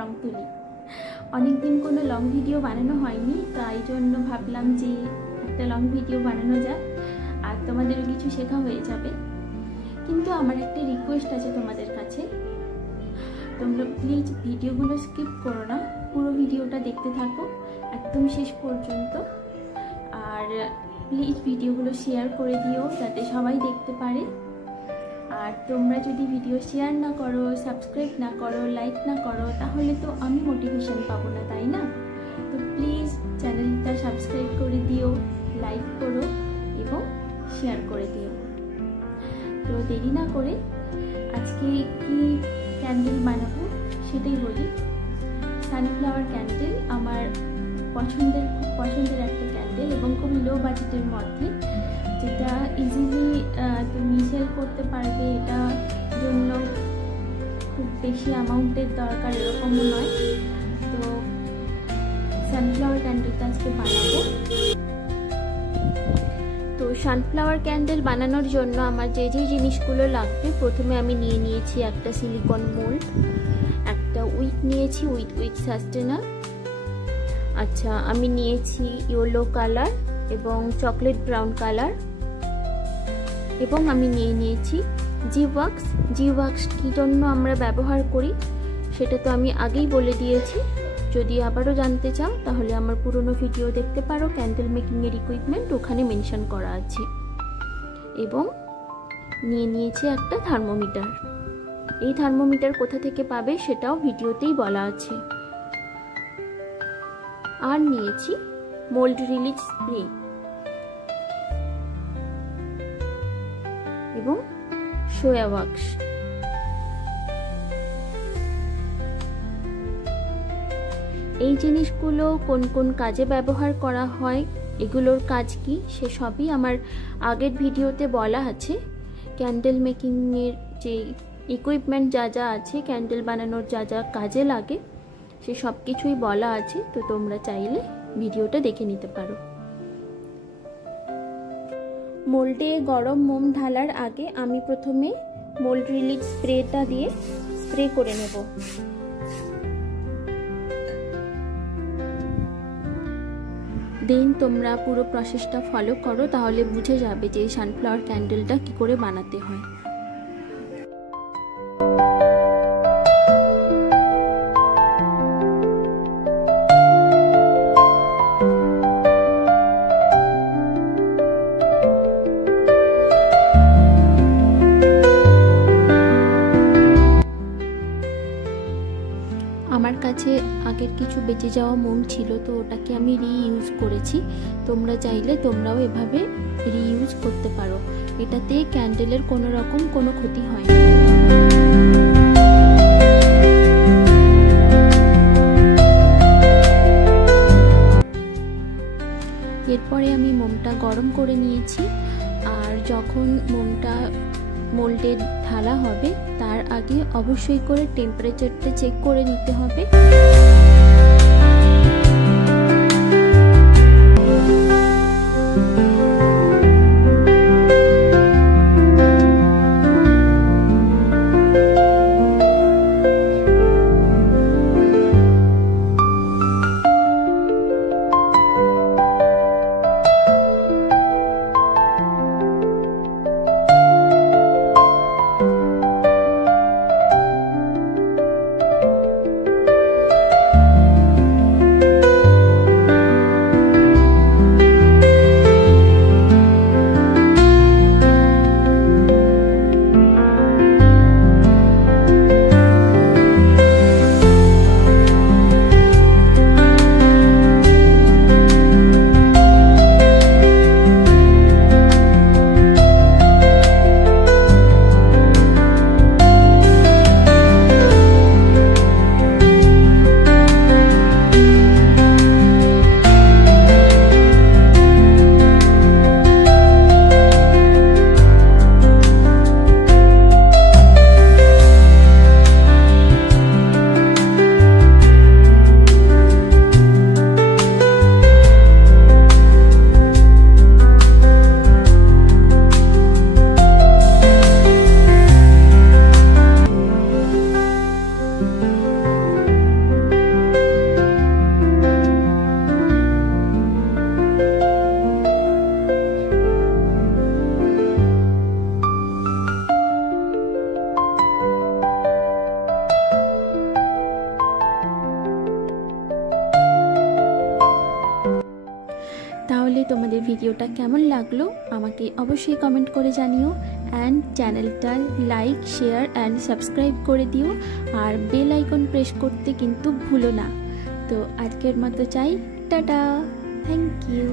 রং তুলি। অনেকদিন কোনো লং ভিডিও বানানো হয়নি, তাই জন্য ভাবলাম যে একটা লং ভিডিও বানানো যাক আর তোমাদেরও কিছু শেখা হয়ে যাবে। কিন্তু আমার একটা রিকোয়েস্ট আছে তোমাদের কাছে, তোমরা প্লিজ ভিডিওগুলো স্কিপ করো না, পুরো ভিডিওটা দেখতে থাকো একদম শেষ পর্যন্ত। আর প্লিজ ভিডিওগুলো শেয়ার করে দিও যাতে সবাই দেখতে পারে। আর তোমরা যদি ভিডিও শেয়ার না করো, সাবস্ক্রাইব না করো, লাইক না করো, তাহলে তো আমি মোটিভেশন পাবো না, তাই না? তো প্লিজ চ্যানেলটা সাবস্ক্রাইব করে দিও, লাইক করো এবং শেয়ার করে দিও। তো দেরি না করে আজকে কি ক্যান্ডেল বানাবো সেটাই বলি। সানফ্লাওয়ার ক্যান্ডেল আমার খুব পছন্দের একটা ক্যান্ডেল এবং খুব লো বাজেটের মধ্যে, যেটা ইজিলি তুমি সেল করতে পারবে। এটা জন্য খুব বেশি অ্যামাউন্টের দরকার এরকমও নয়। তো সানফ্লাওয়ার ক্যান্ডেলটা আজকে বানাবো। তো সানফ্লাওয়ার ক্যান্ডেল বানানোর জন্য আমার যে জিনিসগুলো লাগবে, প্রথমে আমি নিয়ে নিয়েছি একটা সিলিকন মোল্ড, একটা উইক নিয়েছি, উইক সাস্টেনার। আচ্ছা, আমি নিয়েছি ইয়েলো কালার এবং চকলেট ব্রাউন কালার, এবং আমি নিয়ে নিয়েছি জি ওয়াক্স। কী জন্য আমরা ব্যবহার করি সেটা তো আমি আগেই বলে দিয়েছি। যদি আবারও জানতে চাও তাহলে আমার পুরনো ভিডিও দেখতে পারো, ক্যান্ডেল মেকিংয়ের ইকুইপমেন্ট ওখানে মেনশন করা আছে। এবং নিয়ে নিয়েছি একটা থার্মোমিটার। এই থার্মোমিটার কোথা থেকে পাবে সেটাও ভিডিওতেই বলা আছে। আর নিয়েছি মোল্ড রিলিজ স্প্রে এবং সোয়া ওয়াক্স। এই জিনিসগুলো কোন কোন কাজে ব্যবহার করা হয়, এগুলোর কাজ কি, সে সবই আমার আগের ভিডিওতে বলা আছে। ক্যান্ডেল মেকিংয়ের যে ইকুইপমেন্ট যা যা আছে, ক্যান্ডেল বানানোর যা যা কাজে লাগে, সে সব কিছুই বলা আছে। তো তোমরা চাইলে ভিডিওটা দেখে নিতে পারো। মোল্ডে গরম মোম ঢালার আগে আমি প্রথমে মোল্ড রিলিজ স্প্রেটা দিয়ে স্প্রে করে নেব। দেন তোমরা পুরো প্রসেসটা ফলো করো, তাহলে বুঝে যাবে যে সানফ্লাওয়ার ক্যান্ডেলটা কি করে বানাতে হয়। আমার কাছে আগের কিছু বেঁচে যাওয়া মোম ছিল, তো ওটাকে আমি রিইউজ করেছি। তোমরা চাইলে তোমরাও এভাবে রিইউজ করতে পারো, এটাতে ক্যান্ডেলের কোনো রকম কোনো ক্ষতি হয় না। এরপরে আমি মোমটা গরম করে নিয়েছি। আর যখন মোমটা মোল্ডে ঢালা হবে তার আগে অবশ্যই করে টেম্পারেচারটা চেক করে নিতে হবে। তোমাদের ভিডিওটা কেমন লাগলো আমাকে অবশ্যই কমেন্ট করে জানিও, অ্যান্ড চ্যানেলটা লাইক, শেয়ার অ্যান্ড সাবস্ক্রাইব করে দিও, আর বেল আইকন প্রেস করতে কিন্তু ভুলো না। তো আজকের মতো চাই, টাটা, থ্যাংক ইউ।